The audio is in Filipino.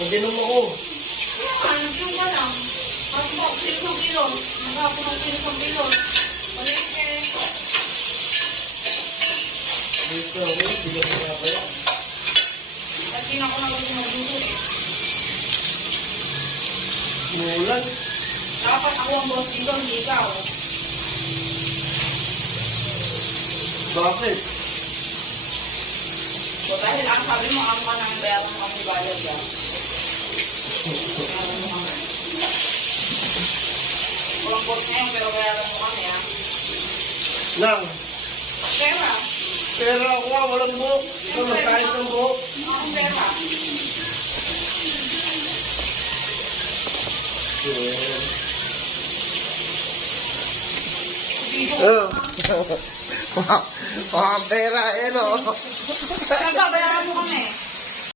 Mag-inom ako. Nag-inom ka lang. At po, 6 kilo. Nag-ako ng 6 kilo. Palengke. Dito ako, bilang ko nga pala. At di na ako nagluto eh. Mulan. Dapat ako ang boss dito, hindi ikaw. Bakit? So dahil ang sabi mo, ang ka nang bayaran mo ang ibayad yan. Walang boss ngayon, pero bayaran mo kami ha. Lang. Pera. Pera ako nga, walang buhok. Ikaw magkait ng buhok. Ang pera. Oh. Mga pera, eh, no? Nagbabayaran mo kami.